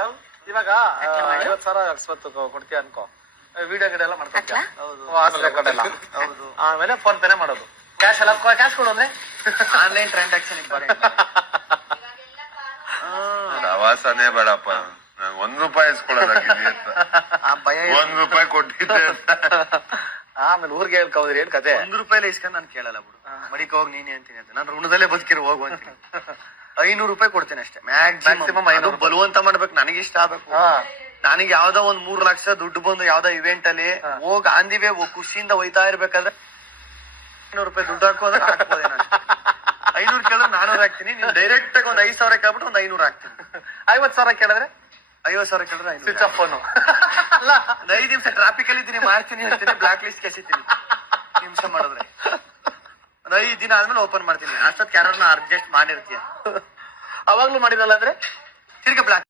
Love ಇವಾಗ 50,000 ಅಕಸ್ಮಾತ್ ಕೊಡ್ತೀಯ ಅನ್ಕೋ, ವಿಡಿಯೋ ಗಿಡ ಎಲ್ಲ ಮಾಡ್ಕೊತೀಯ, ಹೌದು. ಆಮೇಲೆ ಫೋನ್ ಪೇನೆ ಮಾಡೋದು, ಕ್ಯಾಶ್ ಎಲ್ಲ ಕ್ಯಾಶ್ ಕೊಡು ಅಂದ್ರೆ ಆನ್ಲೈನ್ ಟ್ರಾನ್ಸಾಕ್ಷನ್ ಪ್ರವಾಸನೇ ಬೇಡಪ್ಪ, ₹1 ಇಸ್ಕೊಳಲ್ಲ ಭಯ. ₹1 ಕೊಟ್ಟಿದ್ದೆ ಆಮೇಲೆ ಊರ್ಗೆ ಹೇಳ್ಕೋದ್ರಿ ಏನ್ ಕತೆ. ₹1 ಇಸ್ಕೊಂಡ್ ನಾನು ಕೇಳಲ್ಲ ಬಿಡು, ಮಡಿಕ ಹೋಗಿ ನೀನೆ ಅಂತೀನಿ ಅಂತ. ನಾನು ಋಣದಲ್ಲೇ ಬದುಕಿರೋ ಹೋಗು ಅಂತೀನಿ. ₹500 ಕೊಡ್ತೀನಿ ಅಷ್ಟೇ ಮ್ಯಾಕ್ಸಿಮಮ್. ₹500 ಬಲವಂತ ಮಾಡ್ಬೇಕು, ನನಗೆ ಇಷ್ಟ ಆಗ್ಬೇಕು. ನನಗೆ ಯಾವ್ದೋ ಒಂದ್ 3 ಲಕ್ಷ ದುಡ್ಡು ಬಂದು ಯಾವ್ದೋ ಇವೆಂಟ್ ಅಲ್ಲಿ ಹೋಗಿ ಆಂದಿವೆ ಖುಷಿಯಿಂದ ಹೋಯ್ತಾ ಇರ್ಬೇಕಾದ್ರೆ ₹500 ದುಡ್ಡು ಹಾಕೋದ್ರೆ ಹಾಕ್ಬೋದೇ. ನಾನು 500 ಕೇಳಿದ್ರೆ 400 ಹಾಕ್ತೀನಿ. ನೀವು ಡೈರೆಕ್ಟ್ ಆಗಿ ಒಂದ್ 5,000 ಕೇಳ್ಬಿಟ್ಟು ಒಂದ್ 500 ಹಾಕ್ತೀನಿ. 50,000 ಕೇಳಿದ್ರೆ 50,000 ಕೇಳಿದ್ರೆ ಸ್ವಿಚ್ ಆಫ್ ಫೋನು. ಒಂದ್ 5 ನಿಮಿಷ ಟ್ರಾಫಿಕ್ ಅಲ್ಲಿ ಇದ್ದೀನಿ, ಮಾಡ್ತೀನಿ ಹೇಳ್ತೀನಿ, ಬ್ಲಾಕ್ ಲಿಸ್ಟ್ ಕೆಸಿತೀನಿ ನಿಮಿಷ ಮಾಡಿದ್ರೆ. ಒಂದ್ 5 ದಿನ ಆದ್ಮೇಲೆ ಓಪನ್ ಮಾಡ್ತೀನಿ. ಅಷ್ಟೊತ್ತು ಯಾರನ್ನ ಅಡ್ಜಸ್ಟ್ ಮಾಡಿರ್ತೀಯ. ಅವಾಗ್ಲೂ ಮಾಡಿರಲ್ಲ ಅಂದ್ರೆ ತಿರ್ಗಾ ಬ್ಲಾಕ್